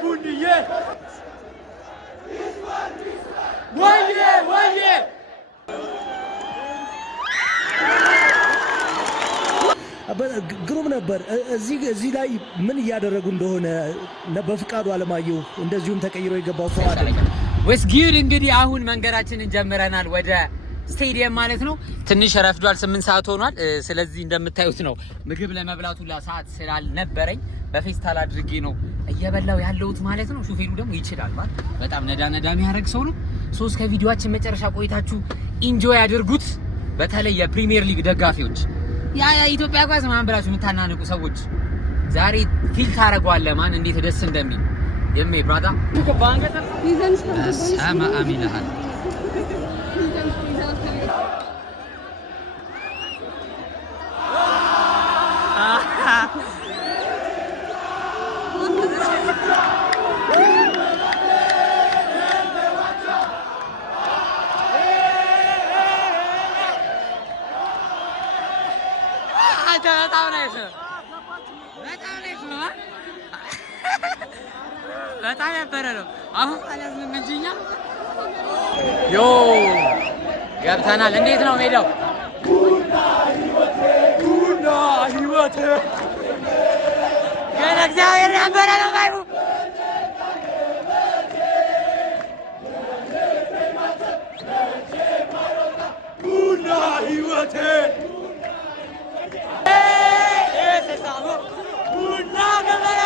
ቡንዬ ወይዬ ወይዬ ግሩም ነበር። እዚህ ላይ ምን እያደረጉ እንደሆነ በፍቃዱ አለማየሁ እንደዚሁም ተቀይሮ የገባው ፈዋድ ወስጊድ እንግዲህ አሁን መንገዳችንን ጀምረናል ወደ ስቴዲየም ማለት ነው። ትንሽ ረፍዷል፣ 8 ሰዓት ሆኗል። ስለዚህ እንደምታዩት ነው ምግብ ለመብላቱ ሰዓት ስላልነበረኝ በፌስታል አድርጌ ነው እየበላው ያለሁት ማለት ነው። ሹፌሩ ደግሞ ይችላል ማለት በጣም ነዳ የሚያደርግ ሰው ነው። ሶስት ከቪዲዮአችን መጨረሻ ቆይታችሁ ኢንጆይ አድርጉት። በተለይ የፕሪሚየር ሊግ ደጋፊዎች ያ ኢትዮጵያ ጓዝ ማን ብላችሁ የምታናንቁ ሰዎች ዛሬ ፊል ታረጋዋለህ ማን እንዴት ደስ እንደሚል የሜ ብራዳ ሰማ አሚናሃል በጣም ያበረ ነው። አሁን አላዝንም እንጂኛ ዮ ገብተናል። እንዴት ነው ሜዳው? ቡና ህይወት ገና እግዚአብሔር ያበረ ነው ባይቡ ቡና ህይወት ቡና ገበያ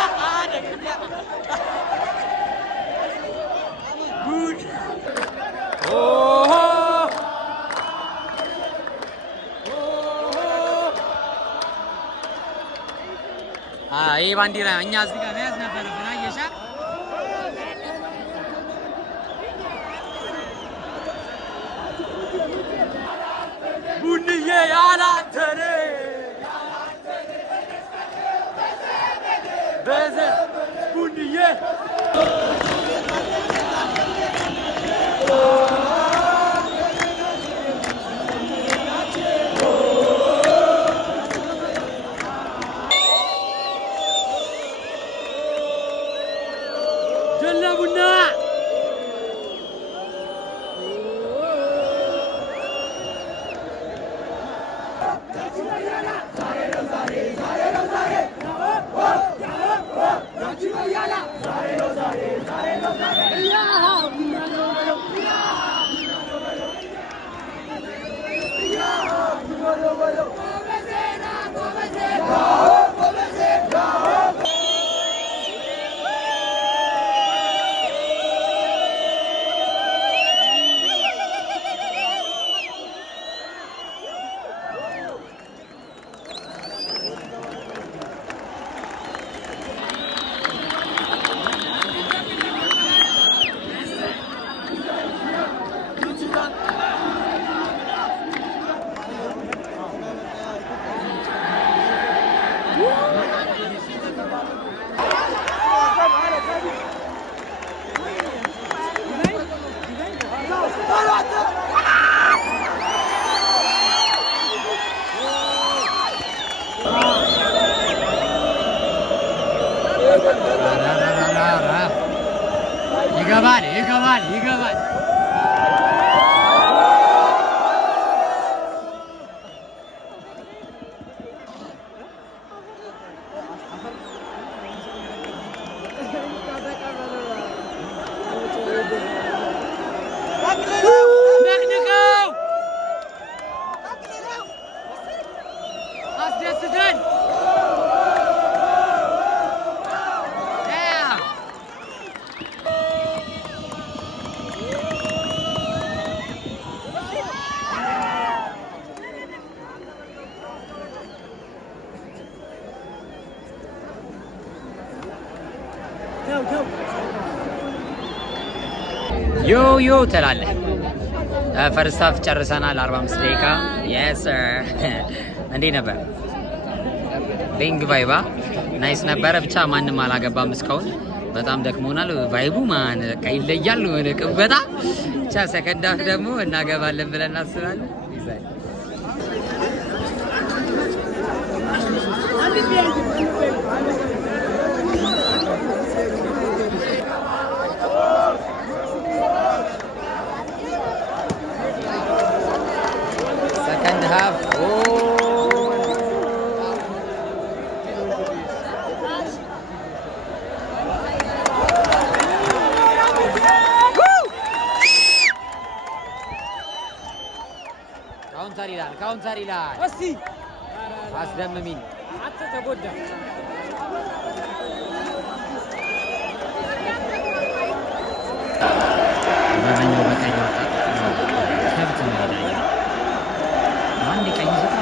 ይሄ ባንዲራ እኛ እዚህ ጋር መያዝ ነበረብን። አየሻ ቡንዬ ያላንተኔ በዘ ቡንዬ ጀለቡና ይገባል አስደስተን ዮ ትላለህ። ፈርስት ሃፍ ጨርሰናል። 45 ደቂቃ yes sir እንዴት ነበር? ቤንግ ቫይባ ናይስ ነበረ። ብቻ ማንም አላገባም እስካሁን። በጣም ደክሞናል። ቫይቡ ማን በቃ ይለያል። ቅበታ ብቻ ሰከንድ ሃፍ ደግሞ እናገባለን ብለን እናስባለን። ይላል ካውንተር ይላል እስቲ አስደምሚኝ አጥተ ተጎዳ ማንኛው በቀኝ ወጣ ከብት ነው ያለው አንድ ቀኝ ዘታ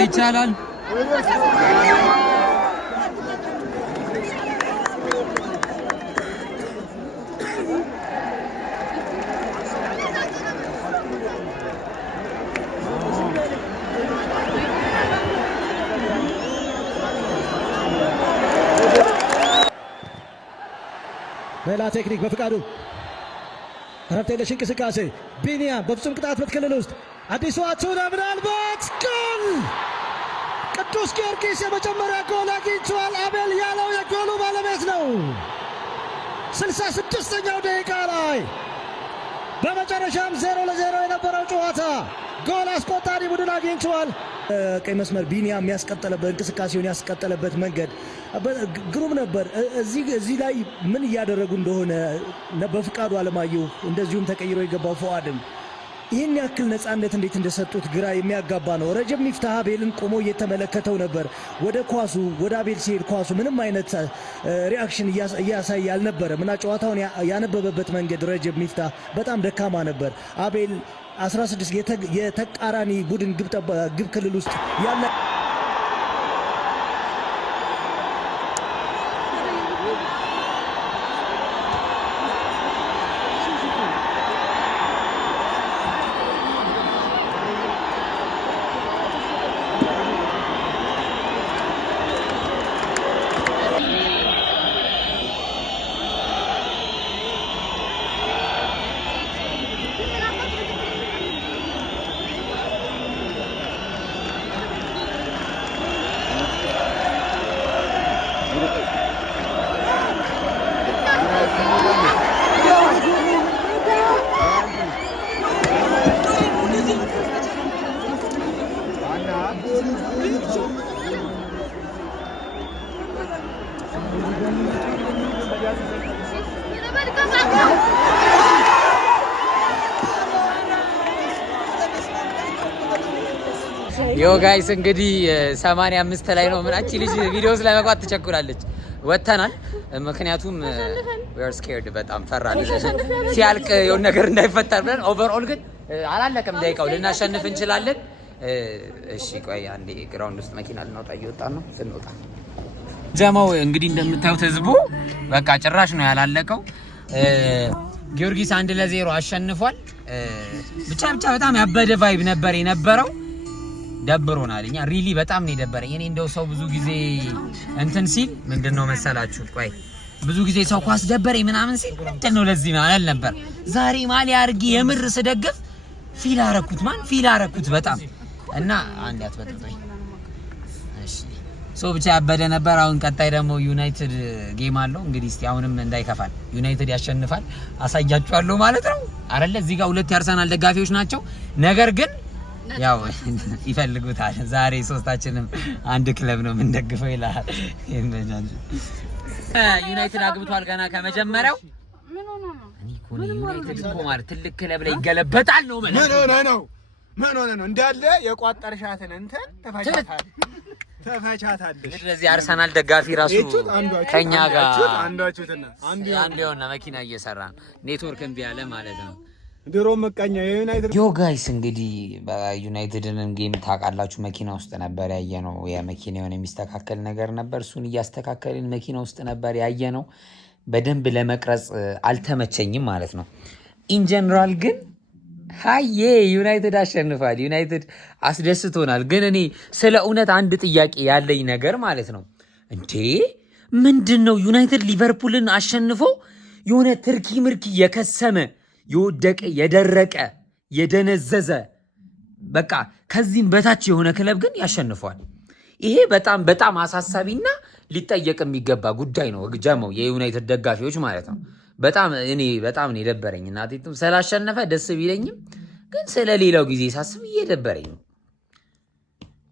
ይቻላል ሌላ ቴክኒክ በፍቃዱ ረፍት የለሽ እንቅስቃሴ ቢኒያም በፍጹም ቅጣት ምት ክልል ውስጥ አዲሱ አቱና ምናልባት ጎል ቅዱስ ጊዮርጊስ የመጀመሪያ ጎል አግኝቷል። አቤል ያለው የጎሉ ባለቤት ነው። 66ኛው ደቂቃ ላይ በመጨረሻም 0-0 የነበረው ጨዋታ ጎል አስቆጣሪ ቡድን አግኝቷል። ቀይ መስመር ቢኒያም ያስቀጠለበት እንቅስቃሴውን ያስቀጠለበት መንገድ ግሩም ነበር። እዚህ ላይ ምን እያደረጉ እንደሆነ በፍቃዱ አለማየሁ እንደዚሁም ተቀይሮ የገባው ፉአድም ይህን ያክል ነፃነት እንዴት እንደሰጡት ግራ የሚያጋባ ነው። ረጀብ ሚፍታህ አቤልን ቆሞ እየተመለከተው ነበር። ወደ ኳሱ ወደ አቤል ሲሄድ ኳሱ ምንም አይነት ሪአክሽን እያሳየ አልነበረም እና ጨዋታውን ያነበበበት መንገድ ረጀብ ሚፍታህ በጣም ደካማ ነበር። አቤል 16 የተቃራኒ ቡድን ግብ ክልል ውስጥ ያለ ዮ ጋይስ እንግዲህ 85 ላይ ነው። ምናቺ ልጅ ቪዲዮስ ላይ መግባት ትቸኩላለች። ወተናል ምክንያቱም we are scared በጣም ፈራን ሲያልቅ የሆነ ነገር እንዳይፈጠር ብለን ኦቨርኦል ግን አላለቀም ደቂቃው ልናሸንፍ እንችላለን። እሺ ቆይ አንዴ ግራውንድ ውስጥ መኪና ልናወጣ እየወጣን ነው። ስንወጣ ጀማው እንግዲህ እንደምታዩት ህዝቡ በቃ ጭራሽ ነው ያላለቀው። ጊዮርጊስ 1-0 አሸንፏል። ብቻ በጣም ያበደ ቫይብ ነበር የነበረው። ደብሮናል። እኛ ሪሊ በጣም ነው የደበረኝ። እኔ እንደው ሰው ብዙ ጊዜ እንትን ሲል ምንድነው መሰላችሁ ቆይ ብዙ ጊዜ ሰው ኳስ ደበረኝ ምናምን ሲል ምንድነው ለዚህ ማለት ነበር። ዛሬ ማሊያ አርጊ የምር ስደግፍ ፊል አረኩት በጣም እና አንድ ያትበጥብኝ። እሺ ሶ ብቻ ያበደ ነበር። አሁን ቀጣይ ደግሞ ዩናይትድ ጌም አለው እንግዲህ እስቲ አሁንም እንዳይከፋል ዩናይትድ ያሸንፋል አሳያችኋለሁ ማለት ነው አይደለ? እዚህ ጋር ሁለት የአርሰናል ደጋፊዎች ናቸው። ነገር ግን ያው ይፈልጉታል። ዛሬ ሶስታችንም አንድ ክለብ ነው የምንደግፈው ይላል። ዩናይትድ አግብቷል ገና ከመጀመሪያው። እኔ እኮ ዩናይትድ እኮ ማለት ትልቅ ክለብ ላይ ይገለበጣል ነው ማለት ምን ሆነ ነው እንዳለ የቋጠርሻትን እንትን ተፈቻታለሽ። ስለዚህ አርሰናል ደጋፊ ራሱ ከኛ ጋር አንዱ የሆነ መኪና እየሰራ ነው ኔትወርክ እምቢ አለ ማለት ነው። ድሮ መቀኛ የዩናይትድ ዮ ጋይስ እንግዲህ በዩናይትድንም ጌም ታውቃላችሁ መኪና ውስጥ ነበር ያየነው። የመኪናውን የሚስተካከል ነገር ነበር፣ እሱን እያስተካከልን መኪና ውስጥ ነበር ያየነው። በደንብ ለመቅረጽ አልተመቸኝም ማለት ነው። ኢን ጀነራል ግን ሃዬ ዩናይትድ አሸንፏል። ዩናይትድ አስደስቶናል። ግን እኔ ስለ እውነት አንድ ጥያቄ ያለኝ ነገር ማለት ነው እንዴ ምንድነው ዩናይትድ ሊቨርፑልን አሸንፎ የሆነ ትርኪ ምርኪ የከሰመ የወደቀ የደረቀ የደነዘዘ በቃ ከዚህም በታች የሆነ ክለብ ግን ያሸንፏል። ይሄ በጣም በጣም አሳሳቢና ሊጠየቅ የሚገባ ጉዳይ ነው። ጀመው የዩናይትድ ደጋፊዎች ማለት ነው። በጣም ነው የደበረኝ። እናቴቱም ስላሸነፈ ደስ ቢለኝም ግን ስለሌላው ጊዜ ሳስብ እየደበረኝ ነው።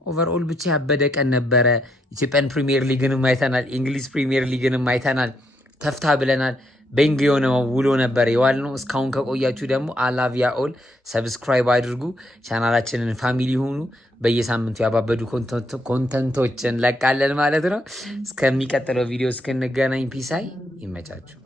ኦቨርኦል ብቻ ያበደ ቀን ነበረ። ኢትዮጵያን ፕሪሚየር ሊግንም አይተናል፣ እንግሊዝ ፕሪሚየር ሊግንም አይተናል። ተፍታ ብለናል። ቤንግ የሆነ ውሎ ነበር የዋል ነው። እስካሁን ከቆያችሁ ደግሞ አላቪያ ኦል ሰብስክራይብ አድርጉ፣ ቻናላችንን ፋሚሊ ሆኑ። በየሳምንቱ ያባበዱ ኮንተንቶችን ለቃለን ማለት ነው። እስከሚቀጥለው ቪዲዮ እስክንገናኝ ፒሳይ ይመቻችሁ።